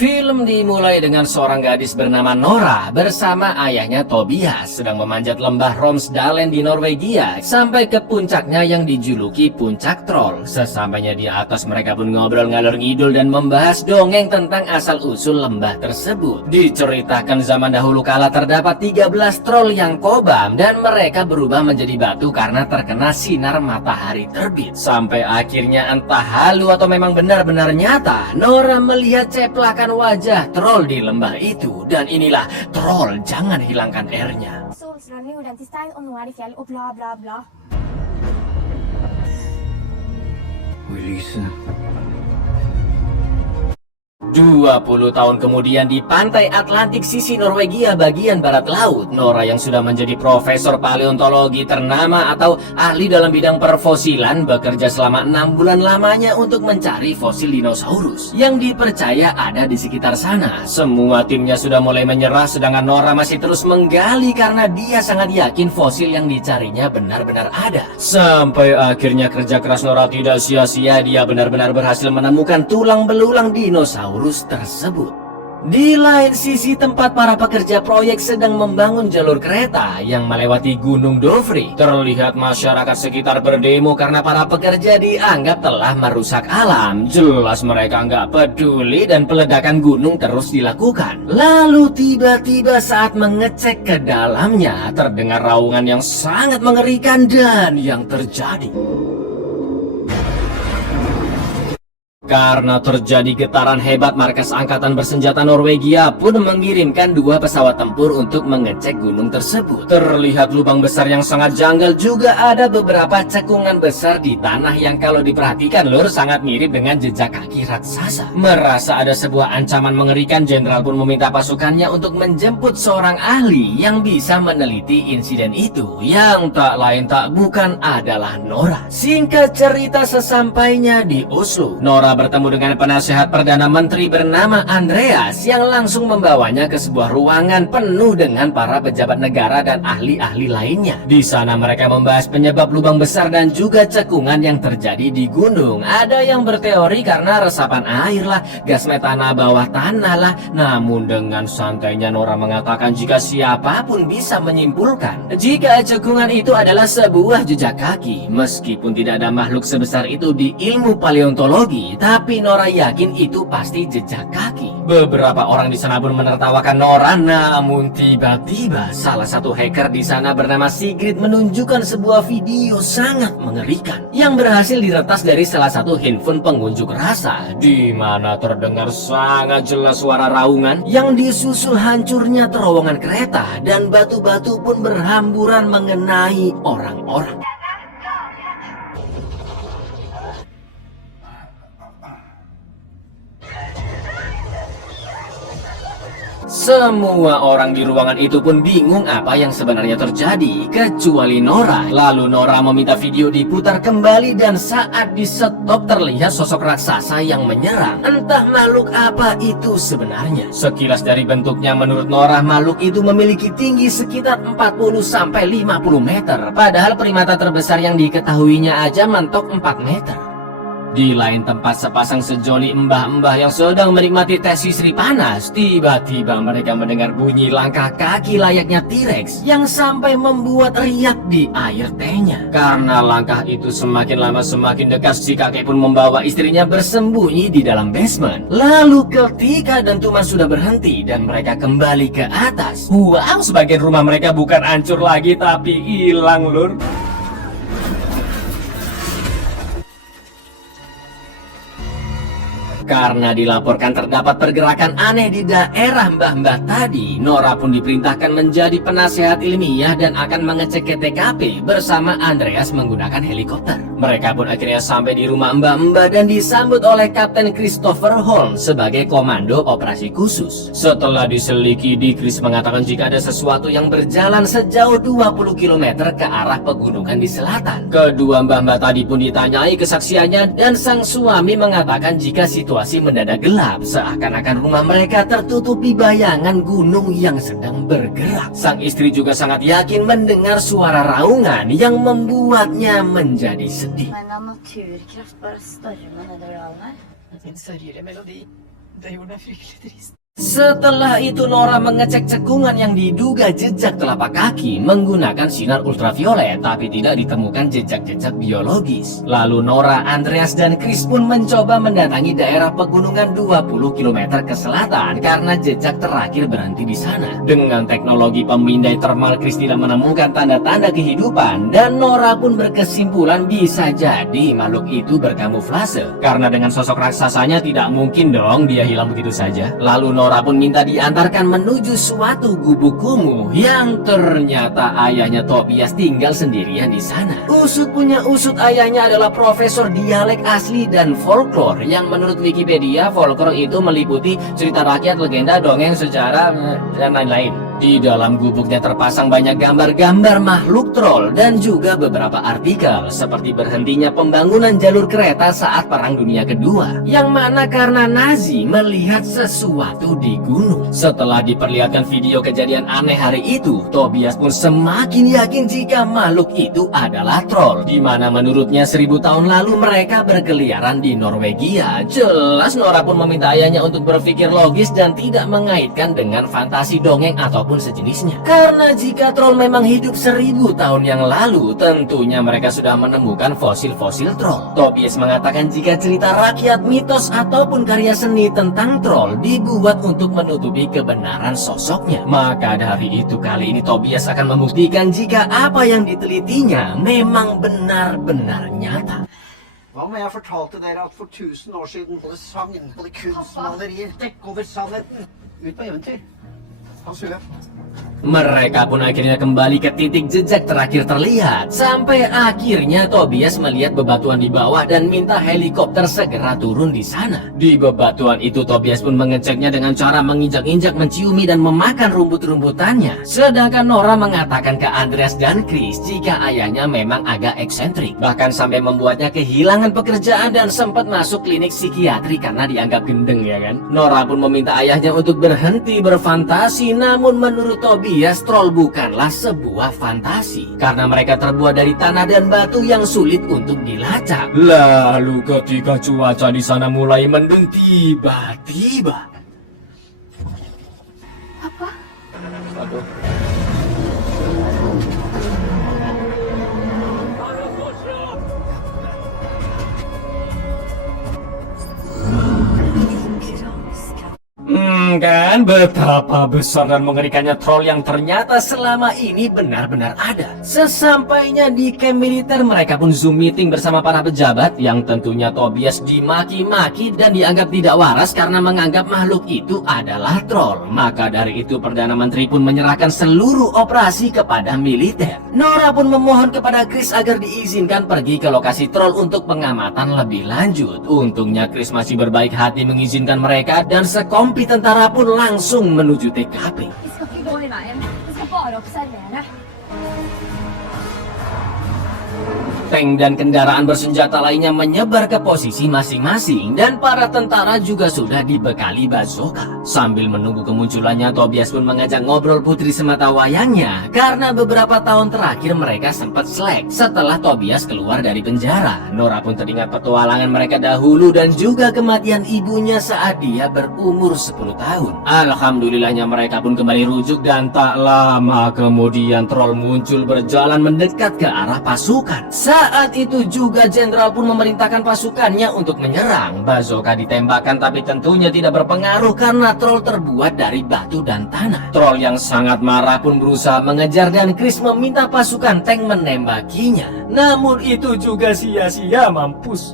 Film dimulai dengan seorang gadis bernama Nora bersama ayahnya Tobias sedang memanjat lembah Romsdalen di Norwegia sampai ke puncaknya yang dijuluki Puncak Troll. Sesampainya di atas, mereka pun ngobrol ngalor ngidul dan membahas dongeng tentang asal-usul lembah tersebut. Diceritakan zaman dahulu kala terdapat 13 troll yang kobam dan mereka berubah menjadi batu karena terkena sinar matahari terbit. Sampai akhirnya entah halu atau memang benar-benar nyata, Nora melihat ceplakan wajah troll di lembah itu. Dan inilah troll, jangan hilangkan R-nya. Solstråling uren til stein, og nå er det fjell, og bla bla bla. Og i lyset 20 tahun kemudian di pantai Atlantik sisi Norwegia bagian barat laut, Nora yang sudah menjadi profesor paleontologi ternama atau ahli dalam bidang perfosilan bekerja selama 6 bulan lamanya untuk mencari fosil dinosaurus yang dipercaya ada di sekitar sana. Semua timnya sudah mulai menyerah sedangkan Nora masih terus menggali karena dia sangat yakin fosil yang dicarinya benar-benar ada. Sampai akhirnya kerja keras Nora tidak sia-sia, dia benar-benar berhasil menemukan tulang belulang dinosaurus tersebut. Di lain sisi tempat para pekerja proyek sedang membangun jalur kereta yang melewati Gunung Dovre, terlihat masyarakat sekitar berdemo karena para pekerja dianggap telah merusak alam. Jelas mereka nggak peduli dan peledakan gunung terus dilakukan. Lalu tiba-tiba saat mengecek ke dalamnya terdengar raungan yang sangat mengerikan dan yang terjadi karena terjadi getaran hebat, markas angkatan bersenjata Norwegia pun mengirimkan 2 pesawat tempur untuk mengecek gunung tersebut. Terlihat lubang besar yang sangat janggal, juga ada beberapa cekungan besar di tanah yang kalau diperhatikan lur sangat mirip dengan jejak kaki raksasa. Merasa ada sebuah ancaman mengerikan, jenderal pun meminta pasukannya untuk menjemput seorang ahli yang bisa meneliti insiden itu, yang tak lain tak bukan adalah Nora. Singkat cerita, sesampainya di Oslo, Nora bertemu dengan penasehat Perdana Menteri bernama Andreas yang langsung membawanya ke sebuah ruangan penuh dengan para pejabat negara dan ahli-ahli lainnya. Di sana mereka membahas penyebab lubang besar dan juga cekungan yang terjadi di gunung. Ada yang berteori karena resapan air lah, gas metana bawah tanah lah. Namun dengan santainya Nora mengatakan jika siapapun bisa menyimpulkan jika cekungan itu adalah sebuah jejak kaki. Meskipun tidak ada makhluk sebesar itu di ilmu paleontologi, tapi Nora yakin itu pasti jejak kaki. Beberapa orang di sana pun menertawakan Nora, namun tiba-tiba salah satu hacker di sana bernama Sigrid menunjukkan sebuah video sangat mengerikan yang berhasil diretas dari salah satu handphone pengunjuk rasa, di mana terdengar sangat jelas suara raungan yang disusul hancurnya terowongan kereta dan batu-batu pun berhamburan mengenai orang-orang. Semua orang di ruangan itu pun bingung apa yang sebenarnya terjadi, kecuali Nora. Lalu Nora meminta video diputar kembali dan saat di stop terlihat sosok raksasa yang menyerang. Entah makhluk apa itu sebenarnya. Sekilas dari bentuknya menurut Nora, makhluk itu memiliki tinggi sekitar 40-50 meter. Padahal primata terbesar yang diketahuinya aja mentok 4 meter. Di lain tempat, sepasang sejoli mbah-mbah yang sedang menikmati teh sisri panas, tiba-tiba mereka mendengar bunyi langkah kaki layaknya T-Rex yang sampai membuat riak di air tehnya. Karena langkah itu semakin lama semakin dekat, si kakek pun membawa istrinya bersembunyi di dalam basement. Lalu ketika dentuman sudah berhenti dan mereka kembali ke atas, wow, sebagian rumah mereka bukan hancur lagi tapi hilang lur. Karena dilaporkan terdapat pergerakan aneh di daerah mbah-mbah tadi, Nora pun diperintahkan menjadi penasehat ilmiah dan akan mengecek ke TKP bersama Andreas menggunakan helikopter. Mereka pun akhirnya sampai di rumah mbah-mbah dan disambut oleh Kapten Christopher Holm sebagai komando operasi khusus. Setelah diselidiki, Chris mengatakan jika ada sesuatu yang berjalan sejauh 20 km ke arah pegunungan di selatan. Kedua mbah-mbah tadi pun ditanyai kesaksiannya dan sang suami mengatakan jika situasi mendadak gelap, seakan-akan rumah mereka tertutupi bayangan gunung yang sedang bergerak. Sang istri juga sangat yakin mendengar suara raungan yang membuatnya menjadi sedih. Men av naturkraft bare stormer nedover dalen her. En sørgelig melodi. Det gjorde meg fryktelig trist. Setelah itu Nora mengecek cekungan yang diduga jejak telapak kaki menggunakan sinar ultraviolet, tapi tidak ditemukan jejak-jejak biologis. Lalu Nora, Andreas, dan Chris pun mencoba mendatangi daerah pegunungan 20 km ke selatan karena jejak terakhir berhenti di sana. Dengan teknologi pemindai termal, Chris tidak menemukan tanda-tanda kehidupan dan Nora pun berkesimpulan bisa jadi makhluk itu berkamuflase. Karena dengan sosok raksasanya tidak mungkin dong dia hilang begitu saja. Lalu Nora pun minta diantarkan menuju suatu gubuk kumuh yang ternyata ayahnya Tobias tinggal sendirian di sana. Usut punya usut, ayahnya adalah profesor dialek asli dan folklore yang menurut Wikipedia folklore itu meliputi cerita rakyat, legenda, dongeng, sejarah, dan lain-lain. Di dalam gubuknya terpasang banyak gambar-gambar makhluk troll dan juga beberapa artikel seperti berhentinya pembangunan jalur kereta saat Perang Dunia Kedua, yang mana karena Nazi melihat sesuatu di gunung. Setelah diperlihatkan video kejadian aneh hari itu, Tobias pun semakin yakin jika makhluk itu adalah troll, di mana menurutnya 1000 tahun lalu mereka berkeliaran di Norwegia. Jelas Nora pun meminta ayahnya untuk berpikir logis dan tidak mengaitkan dengan fantasi dongeng ataupun sejenisnya. Karena jika troll memang hidup 1000 tahun yang lalu, tentunya mereka sudah menemukan fosil-fosil troll. Tobias mengatakan jika cerita rakyat, mitos ataupun karya seni tentang troll dibuat untuk menutupi kebenaran sosoknya, maka dari itu kali ini Tobias akan membuktikan jika apa yang ditelitinya memang benar-benar nyata. Hva om jeg fortalte dere at for 1000 år siden både sagn, både kunstmalerier, dekk over sannheten, ut på eventyr? Mereka pun akhirnya kembali ke titik jejak terakhir terlihat. Sampai akhirnya Tobias melihat bebatuan di bawah dan minta helikopter segera turun di sana. Di bebatuan itu Tobias pun mengeceknya dengan cara menginjak-injak, menciumi dan memakan rumput-rumputannya. Sedangkan Nora mengatakan ke Andreas dan Chris jika ayahnya memang agak eksentrik, bahkan sampai membuatnya kehilangan pekerjaan dan sempat masuk klinik psikiatri karena dianggap gendeng, ya kan. Nora pun meminta ayahnya untuk berhenti berfantasi. Namun menurut Tobias, troll bukanlah sebuah fantasi karena mereka terbuat dari tanah dan batu yang sulit untuk dilacak. Lalu ketika cuaca di sana mulai mendung, tiba-tiba Apa? Aduh. Kan betapa besar dan mengerikannya troll yang ternyata selama ini benar-benar ada. Sesampainya di camp militer, mereka pun zoom meeting bersama para pejabat yang tentunya Tobias dimaki-maki dan dianggap tidak waras karena menganggap makhluk itu adalah troll. Maka dari itu Perdana Menteri pun menyerahkan seluruh operasi kepada militer. Nora pun memohon kepada Chris agar diizinkan pergi ke lokasi troll untuk pengamatan lebih lanjut. Untungnya Chris masih berbaik hati mengizinkan mereka dan sekompi tentara pun langsung menuju TKP. Vi skal ikke gå i veien. Vi skal bare observere. Tank dan kendaraan bersenjata lainnya menyebar ke posisi masing-masing dan para tentara juga sudah dibekali bazooka. Sambil menunggu kemunculannya, Tobias pun mengajak ngobrol putri semata wayangnya karena beberapa tahun terakhir mereka sempat slack setelah Tobias keluar dari penjara. Nora pun teringat petualangan mereka dahulu dan juga kematian ibunya saat dia berumur 10 tahun. Alhamdulillahnya mereka pun kembali rujuk dan tak lama kemudian troll muncul berjalan mendekat ke arah pasukan. Saat itu juga jenderal pun memerintahkan pasukannya untuk menyerang. Bazooka ditembakkan tapi tentunya tidak berpengaruh karena troll terbuat dari batu dan tanah. Troll yang sangat marah pun berusaha mengejar dan Chris meminta pasukan tank menembakinya. Namun itu juga sia-sia, mampus.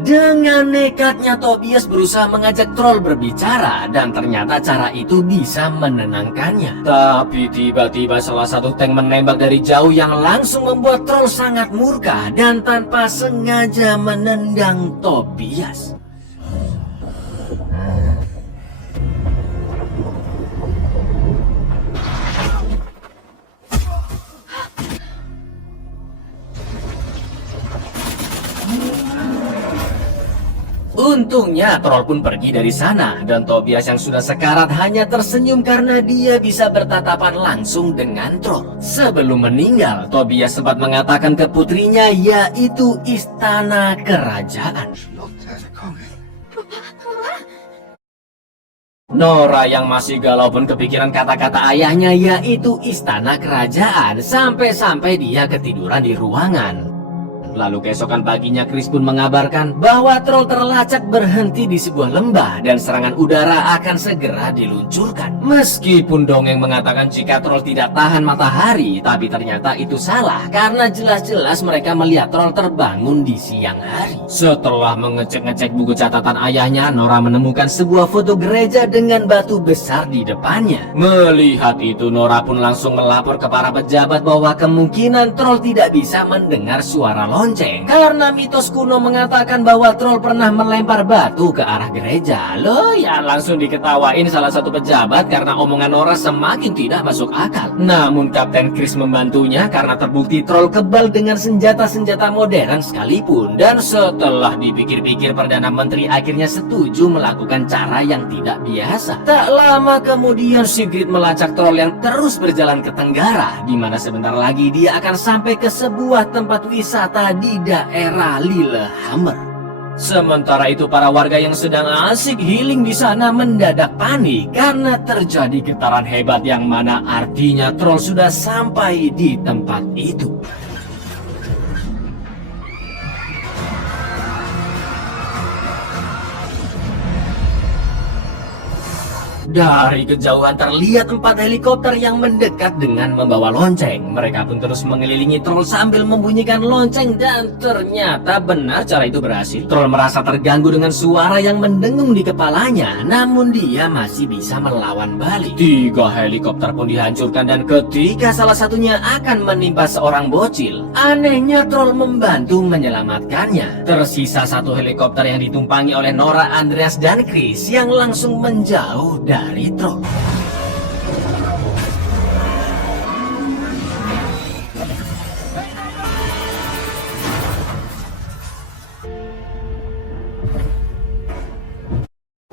Dengan nekatnya Tobias berusaha mengajak troll berbicara dan ternyata cara itu bisa menenangkannya. Tapi tiba-tiba salah satu tank menembak dari jauh yang langsung membuat troll sangat murka dan tanpa sengaja menendang Tobias. Untungnya troll pun pergi dari sana dan Tobias yang sudah sekarat hanya tersenyum karena dia bisa bertatapan langsung dengan troll. Sebelum meninggal, Tobias sempat mengatakan ke putrinya yaitu istana kerajaan. Nora yang masih galau pun kepikiran kata-kata ayahnya yaitu istana kerajaan sampai-sampai dia ketiduran di ruangan. Lalu keesokan paginya Chris pun mengabarkan bahwa troll terlacak berhenti di sebuah lembah dan serangan udara akan segera diluncurkan. Meskipun dongeng mengatakan jika troll tidak tahan matahari, tapi ternyata itu salah karena jelas-jelas mereka melihat troll terbangun di siang hari. Setelah mengecek-ngecek buku catatan ayahnya, Nora menemukan sebuah foto gereja dengan batu besar di depannya. Melihat itu, Nora pun langsung melapor ke para pejabat bahwa kemungkinan troll tidak bisa mendengar suara lonceng karena mitos kuno mengatakan bahwa troll pernah melempar batu ke arah gereja. Loh ya, langsung diketawain salah satu pejabat karena omongan Nora semakin tidak masuk akal. Namun Kapten Chris membantunya karena terbukti troll kebal dengan senjata-senjata modern sekalipun. Dan setelah dipikir-pikir, Perdana Menteri akhirnya setuju melakukan cara yang tidak biasa. Tak lama kemudian Sigrid melacak troll yang terus berjalan ke tenggara, di mana sebentar lagi dia akan sampai ke sebuah tempat wisata di daerah Lillehammer. Sementara itu para warga yang sedang asik healing di sana mendadak panik karena terjadi getaran hebat yang mana artinya troll sudah sampai di tempat itu. Dari kejauhan terlihat 4 helikopter yang mendekat dengan membawa lonceng. Mereka pun terus mengelilingi troll sambil membunyikan lonceng dan ternyata benar cara itu berhasil. Troll merasa terganggu dengan suara yang mendengung di kepalanya, namun dia masih bisa melawan balik. 3 helikopter pun dihancurkan dan ketika salah satunya akan menimpa seorang bocil, anehnya troll membantu menyelamatkannya. Tersisa 1 helikopter yang ditumpangi oleh Nora, Andreas, dan Chris yang langsung menjauh dari troll.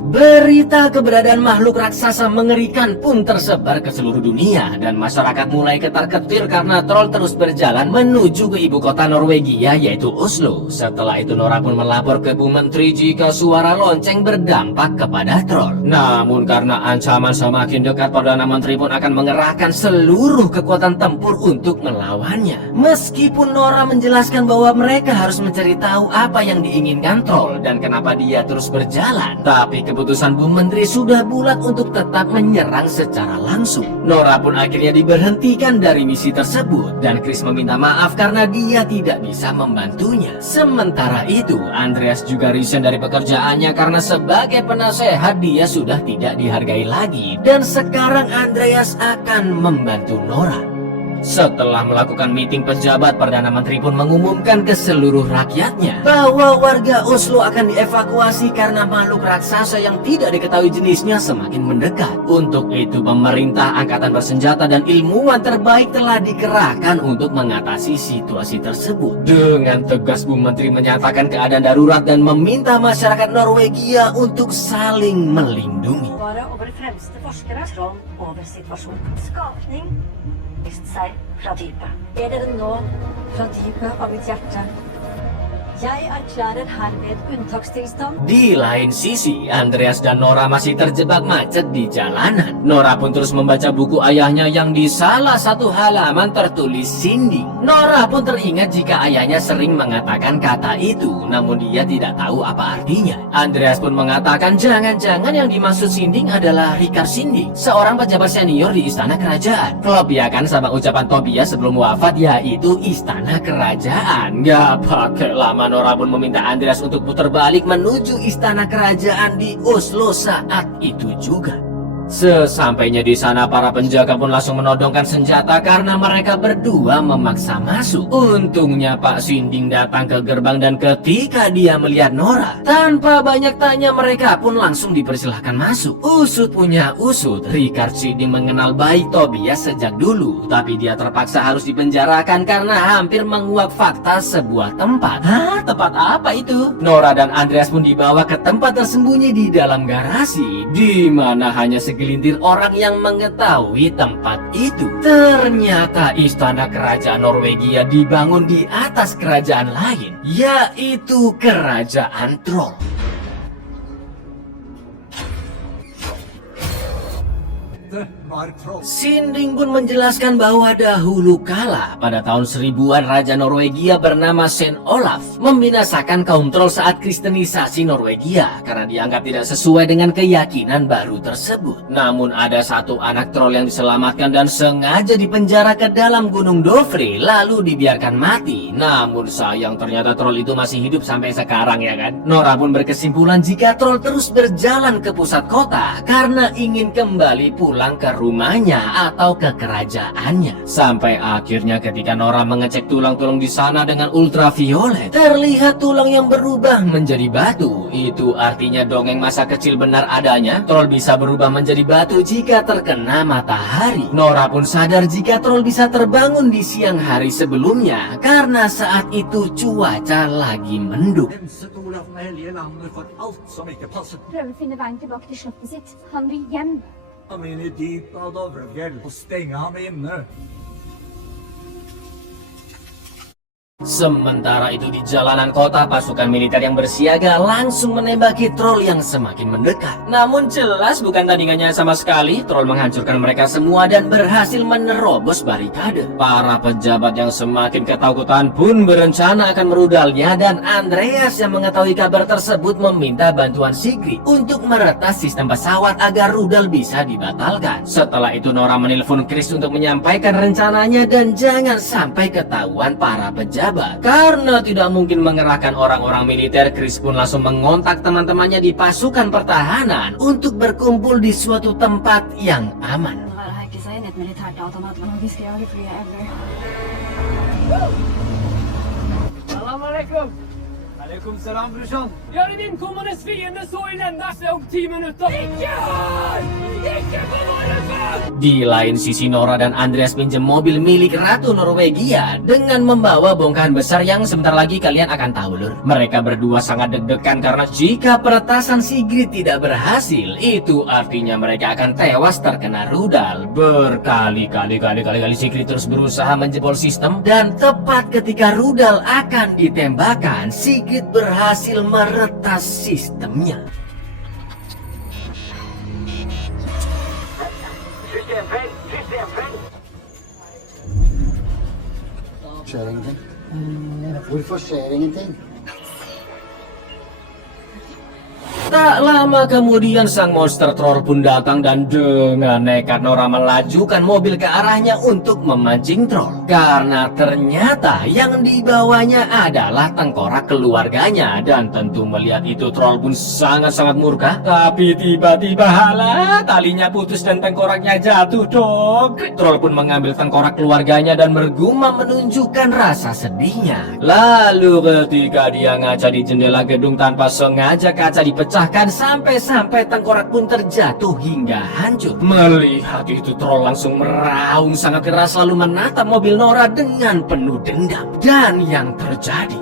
Berita keberadaan makhluk raksasa mengerikan pun tersebar ke seluruh dunia dan masyarakat mulai ketar-ketir karena troll terus berjalan menuju ke ibu kota Norwegia yaitu Oslo. Setelah itu Nora pun melapor ke Bu Menteri jika suara lonceng berdampak kepada troll. Namun karena ancaman semakin dekat, Perdana Menteri pun akan mengerahkan seluruh kekuatan tempur untuk melawannya. Meskipun Nora menjelaskan bahwa mereka harus mencari tahu apa yang diinginkan troll dan kenapa dia terus berjalan, tapi keputusan Bu Menteri sudah bulat untuk tetap menyerang secara langsung. Nora pun akhirnya diberhentikan dari misi tersebut dan Chris meminta maaf karena dia tidak bisa membantunya. Sementara itu, Andreas juga resign dari pekerjaannya karena sebagai penasehat dia sudah tidak dihargai lagi dan sekarang Andreas akan membantu Nora. Setelah melakukan meeting pejabat, Perdana Menteri pun mengumumkan ke seluruh rakyatnya bahwa warga Oslo akan dievakuasi karena makhluk raksasa yang tidak diketahui jenisnya semakin mendekat. Untuk itu, pemerintah, angkatan bersenjata, dan ilmuwan terbaik telah dikerahkan untuk mengatasi situasi tersebut. Dengan tegas, Bu Menteri menyatakan keadaan darurat dan meminta masyarakat Norwegia untuk saling melindungi. Vara over fremste forskere, troll over situasjonen. Skapning vist seg fra dypet. Er dere nå fra dypet av mitt hjerte? Jeg erklærer herved unntakstilstand. Di lain sisi, Andreas dan Nora masih terjebak macet di jalanan. Nora pun terus membaca buku ayahnya yang di salah satu halaman tertulis Sinding. Nora pun teringat jika ayahnya sering mengatakan kata itu, namun dia tidak tahu apa artinya. Andreas pun mengatakan jangan-jangan yang dimaksud Sinding adalah Rikard Sinding, seorang pejabat senior di istana kerajaan. Klop ya kan sama ucapan Tobias sebelum wafat, yaitu istana kerajaan. Gak pakai lama Nora pun meminta Andreas untuk putar balik menuju istana kerajaan di Oslo saat itu juga. Sesampainya di sana, para penjaga pun langsung menodongkan senjata karena mereka berdua memaksa masuk. Untungnya Pak Sinding datang ke gerbang dan ketika dia melihat Nora, tanpa banyak tanya mereka pun langsung dipersilahkan masuk. Usut punya usut, Richard Sinding mengenal baik Tobias sejak dulu, tapi dia terpaksa harus dipenjarakan karena hampir menguak fakta sebuah tempat. Hah? Tempat apa itu? Nora dan Andreas pun dibawa ke tempat tersembunyi di dalam garasi, di mana hanya segelintir orang yang mengetahui tempat itu. Ternyata istana kerajaan Norwegia dibangun di atas kerajaan lain, yaitu kerajaan Troll. Sinding pun menjelaskan bahwa dahulu kala pada tahun 1000-an Raja Norwegia bernama Saint Olaf membinasakan kaum troll saat kristenisasi Norwegia karena dianggap tidak sesuai dengan keyakinan baru tersebut. Namun ada satu anak troll yang diselamatkan dan sengaja dipenjara ke dalam Gunung Dovre lalu dibiarkan mati. Namun sayang ternyata troll itu masih hidup sampai sekarang, ya kan? Nora pun berkesimpulan jika troll terus berjalan ke pusat kota karena ingin kembali pulang ke rumahnya atau ke kerajaannya. Sampai akhirnya ketika Nora mengecek tulang-tulang di sana dengan ultraviolet, terlihat tulang yang berubah menjadi batu. Itu artinya dongeng masa kecil benar adanya. Troll bisa berubah menjadi batu jika terkena matahari. Nora pun sadar jika troll bisa terbangun di siang hari sebelumnya karena saat itu cuaca lagi mendung. Renset Olaf med hellige navnet for alt som ikke passet. Prøver å finne veien tilbake til slottet sitt. Han vil hjem. Han inn i dypet av Dovrefjell og stenge ham inne. Sementara itu di jalanan kota, pasukan militer yang bersiaga langsung menembaki troll yang semakin mendekat. Namun jelas bukan tandingannya sama sekali. Troll menghancurkan mereka semua dan berhasil menerobos barikade. Para pejabat yang semakin ketakutan pun berencana akan merudalnya dan Andreas yang mengetahui kabar tersebut meminta bantuan Sigrid untuk meretas sistem pesawat agar rudal bisa dibatalkan. Setelah itu Nora menelpon Chris untuk menyampaikan rencananya dan jangan sampai ketahuan para pejabat. Karena tidak mungkin mengerahkan orang-orang militer, Chris pun langsung mengontak teman-temannya di pasukan pertahanan untuk berkumpul di suatu tempat yang aman. Assalamualaikum. Waalaikumsalam brorsan. Jag är inkommandes fiende så eländas om 10 minuter. Ikke på våre fem! Di lain sisi, Nora dan Andreas pinjam mobil milik Ratu Norwegia dengan membawa bongkahan besar yang sebentar lagi kalian akan tahu, lur. Mereka berdua sangat deg-degan karena jika peretasan Sigrid tidak berhasil, itu artinya mereka akan tewas terkena rudal. Berkali-kali Sigrid terus berusaha menjebol sistem dan tepat ketika rudal akan ditembakkan, Sigrid berhasil meretas sistemnya. Skjer ingenting? Hvorfor skjer ingenting? Tak lama kemudian sang monster troll pun datang dan dengan nekat Nora melajukan mobil ke arahnya untuk memancing troll. Karena ternyata yang dibawanya adalah tengkorak keluarganya dan tentu melihat itu troll pun sangat-sangat murka. Tapi tiba-tiba halah, talinya putus dan tengkoraknya jatuh dong. Troll pun mengambil tengkorak keluarganya dan bergumam menunjukkan rasa sedihnya. Lalu ketika dia ngaca di jendela gedung tanpa sengaja kaca dipecah sampai-sampai tengkorak pun terjatuh hingga hancur. Melihat itu troll langsung meraung sangat keras lalu menatap mobil Nora dengan penuh dendam. Dan yang terjadi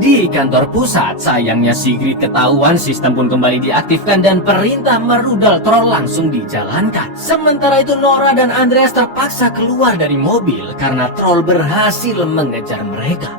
di kantor pusat, sayangnya Sigrid ketahuan, sistem pun kembali diaktifkan dan perintah merudal troll langsung dijalankan. Sementara itu Nora dan Andreas terpaksa keluar dari mobil karena troll berhasil mengejar mereka.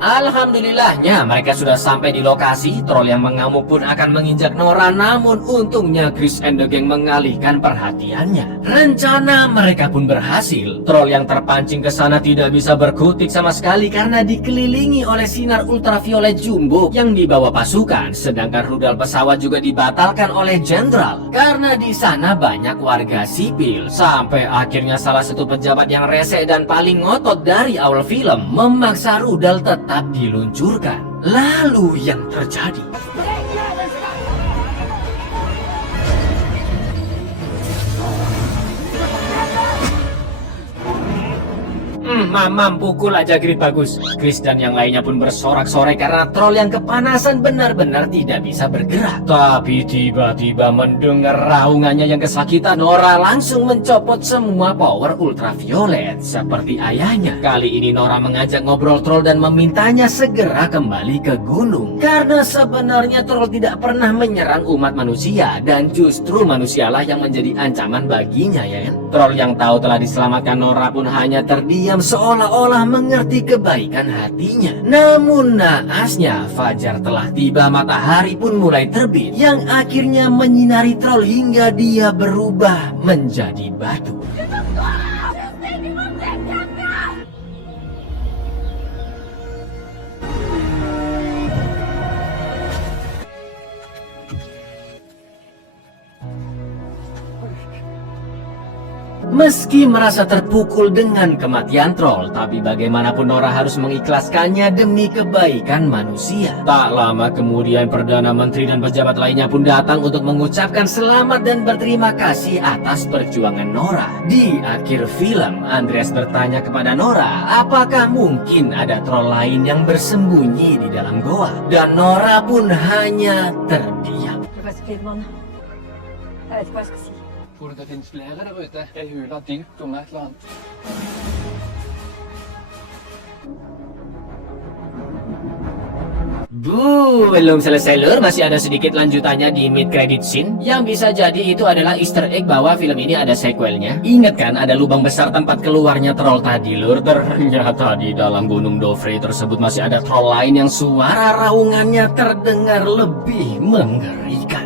Alhamdulillahnya mereka sudah sampai di lokasi. Troll yang mengamuk pun akan menginjak Nora, namun untungnya Chris and the Gang mengalihkan perhatiannya. Rencana mereka pun berhasil. Troll yang terpancing ke sana tidak bisa berkutik sama sekali karena dikelilingi oleh sinar ultraviolet jumbo yang dibawa pasukan. Sedangkan rudal pesawat juga dibatalkan oleh jenderal karena di sana banyak warga sipil. Sampai akhirnya salah satu pejabat yang rese dan paling ngotot dari awal film memaksa rudal tetap diluncurkan. Lalu yang terjadi, Mamam, pukul aja Grid, bagus. Chris dan yang lainnya pun bersorak-sorai karena troll yang kepanasan benar-benar tidak bisa bergerak. Tapi tiba-tiba mendengar raungannya yang kesakitan, Nora langsung mencopot semua power ultraviolet seperti ayahnya. Kali ini Nora mengajak ngobrol troll dan memintanya segera kembali ke gunung. Karena sebenarnya troll tidak pernah menyerang umat manusia dan justru manusialah yang menjadi ancaman baginya, ya kan? Troll yang tahu telah diselamatkan Nora pun hanya terdiam seolah-olah mengerti kebaikan hatinya. Namun naasnya fajar telah tiba, matahari pun mulai terbit yang akhirnya menyinari troll hingga dia berubah menjadi batu. Meski merasa terpukul dengan kematian troll, tapi bagaimanapun Nora harus mengikhlaskannya demi kebaikan manusia. Tak lama kemudian Perdana Menteri dan pejabat lainnya pun datang untuk mengucapkan selamat dan berterima kasih atas perjuangan Nora. Di akhir film, Andreas bertanya kepada Nora, apakah mungkin ada troll lain yang bersembunyi di dalam goa? Dan Nora pun hanya terdiam. Jeg vet ikke hva jeg skal si. Tror du det finnes flere der ute? Ei hule dypt om et eller annet? Belum selesai lur, masih ada sedikit lanjutannya di mid credit scene. Yang bisa jadi itu adalah easter egg bahwa film ini ada sequelnya. Ingat kan ada lubang besar tempat keluarnya troll tadi lur? Ternyata di dalam gunung Dovre tersebut masih ada troll lain yang suara raungannya terdengar lebih mengerikan.